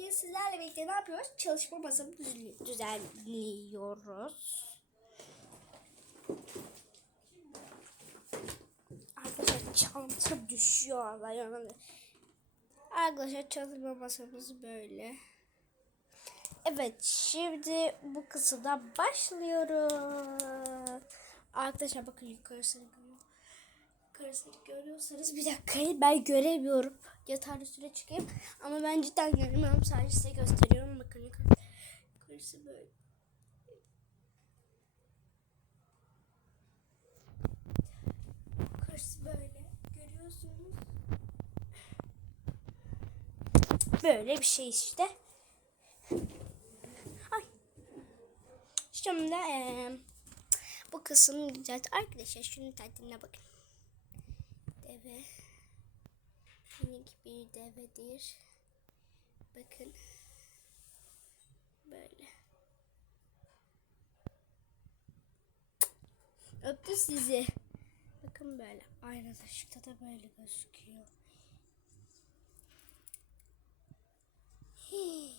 Bugün sizlerle birlikte ne yapıyoruz? Çalışma masamı düzenli- düzenliyoruz. Arkadaşlar çanta düşüyor Allah yanına. Arkadaşlar çalışma masamız böyle. Evet şimdi bu kısımda başlıyoruz. Arkadaşlar bakın yukarısını Yukarısını görüyorsanız bir dakika ben göremiyorum. Yatağın üstüne çıkayım. Ama ben cidden göremiyorum. Sadece size gösteriyorum. Bakın. Yukarısı böyle. Yukarısı böyle. Görüyorsunuz. Böyle bir şey işte. Ay. Şimdi eee, bu kısım güzel. Arkadaşlar şunun tatiline bakın. Deve. Minik bir devedir. Bakın. Böyle. Öptü sizi. Bakın böyle. Aynada ışıkta da böyle gözüküyor. Hii.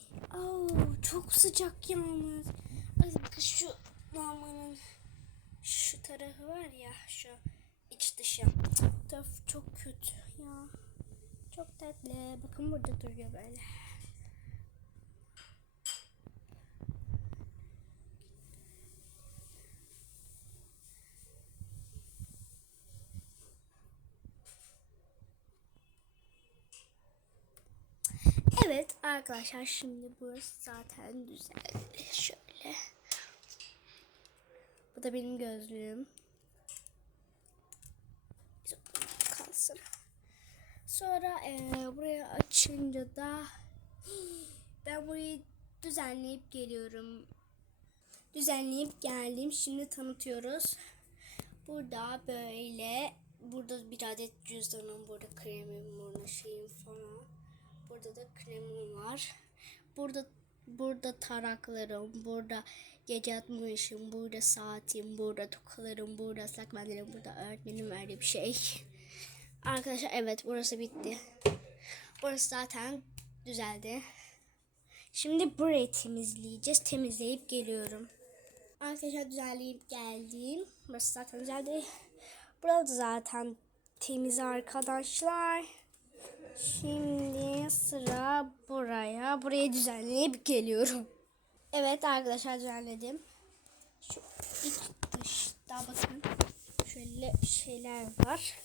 Çok sıcak yalnız. Şu mamanın şu tarafı var ya şu iç dışı. Kötü ya. Çok tatlı. Bakın burada duruyor böyle. Evet arkadaşlar şimdi burası zaten güzel. Şöyle. Bu da benim gözlüğüm. Sonra eee, buraya açınca da ben burayı düzenleyip geliyorum. Düzenleyip geldim. Şimdi tanıtıyoruz. Burada böyle burada bir adet cüzdanım, burada kremim, burada şeyim falan. Burada da kremim var. Burada burada taraklarım, burada gece yatmışım, burada saatim, burada tokalarım, burada ıslak burada öğretmenim verdiği bir şey. Arkadaşlar evet burası bitti. Burası zaten düzeldi. Şimdi burayı temizleyeceğiz. Temizleyip geliyorum. Arkadaşlar düzenleyip geldim. Burası zaten düzeldi. Burada zaten temiz arkadaşlar. Şimdi sıra buraya. Burayı düzenleyip geliyorum. Evet arkadaşlar düzenledim. Şu iç dışta bakın. Şöyle şeyler var.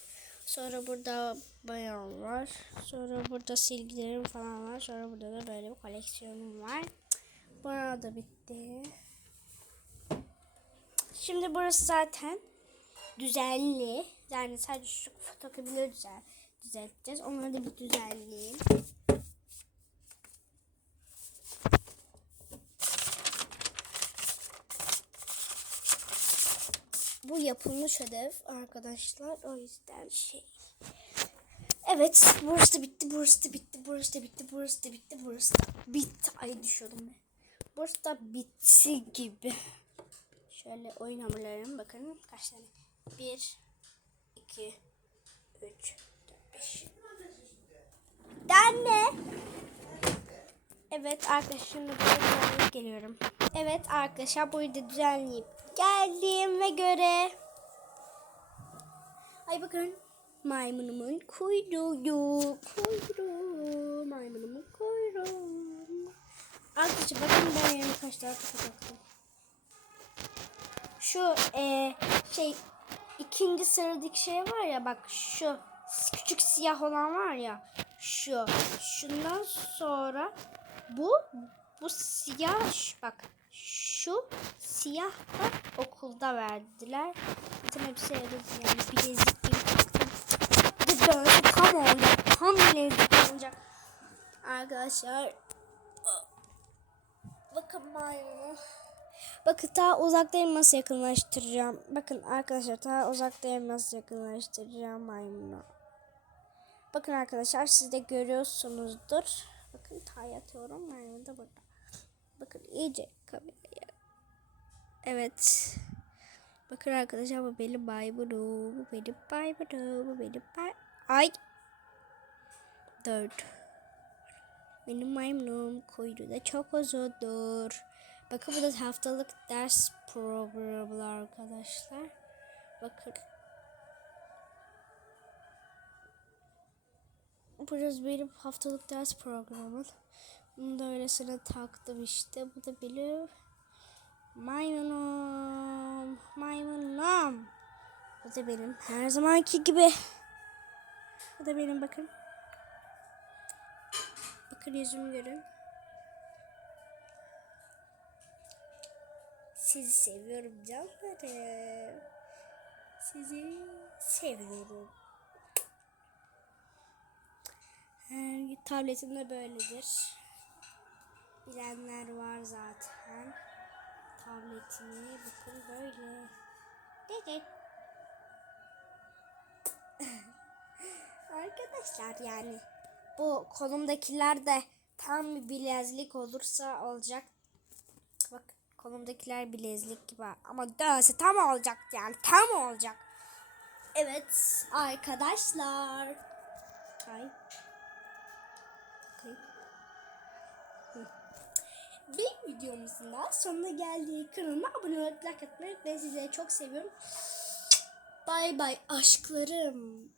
Sonra burada bayan var. Sonra burada silgilerim falan var. Sonra burada da böyle bir koleksiyonum var. Bana da bitti. Şimdi burası zaten düzenli. Yani sadece şu fotokopileri düzen, düzelteceğiz. Onları da bir düzenleyeyim. Yapılmış ödev arkadaşlar. O yüzden şey. Evet burası da bitti, burası da bitti, burası da bitti, burası da bitti, burası da bitti. Ay düşüyordum ben. Burası da bitti gibi. Şöyle oyun hamurlarım bakın kaç tane. Bir, iki, üç, dört, beş. Anne. Evet arkadaşlar şimdi buraya düzenleyip geliyorum. Evet arkadaşlar burada düzenleyip geldim ve göre. Ay bakın maymunumun kuyruğu, kuyruğu, maymunumun kuyruğu. Arkadaşlar bakın ben yerime kaç tane toka taktım. Şu e, şey ikinci sıradaki şey var ya bak şu küçük siyah olan var ya şu şundan sonra bu bu siyah bak şu siyah da okulda verdiler. Zaten hepsi evde yani bilezik gibi taktım. Bir de tam oldu. Tam bilezik olacak. Arkadaşlar bakın maymun. Bakın daha uzaktayım nasıl yakınlaştıracağım. Bakın arkadaşlar daha uzaktayım nasıl yakınlaştıracağım maymunu. Bakın arkadaşlar siz de görüyorsunuzdur. Bakın tay atıyorum maymun da burada. Bakın iyice kameraya. Evet. Bakın arkadaşlar bu benim maymunum. Bu benim maymunum. Bu benim may... Ay. Dört. Benim maymunum kuyruğu da çok uzundur. Bakın bu da haftalık ders programı arkadaşlar. Bakın. Burası benim haftalık ders programım. Bunu da öylesine taktım işte. Bu da benim maymunum. Maymunum. Bu da benim her zamanki gibi. Bu da benim bakın. Bakın yüzümü görün. Sizi seviyorum canlarım. Sizi seviyorum. Her tabletim de böyledir. Bilenler var zaten. Tabletimi bakın böyle. Dede. Arkadaşlar yani bu kolumdakiler de tam bir bilezlik olursa olacak. Bak kolumdakiler bilezlik gibi ama dönse tam olacak yani tam olacak. Evet arkadaşlar. Ay. Bir videomuzun daha sonuna geldik. Kanalıma abone olup like atmayı ve sizleri çok seviyorum. Bay bay aşklarım.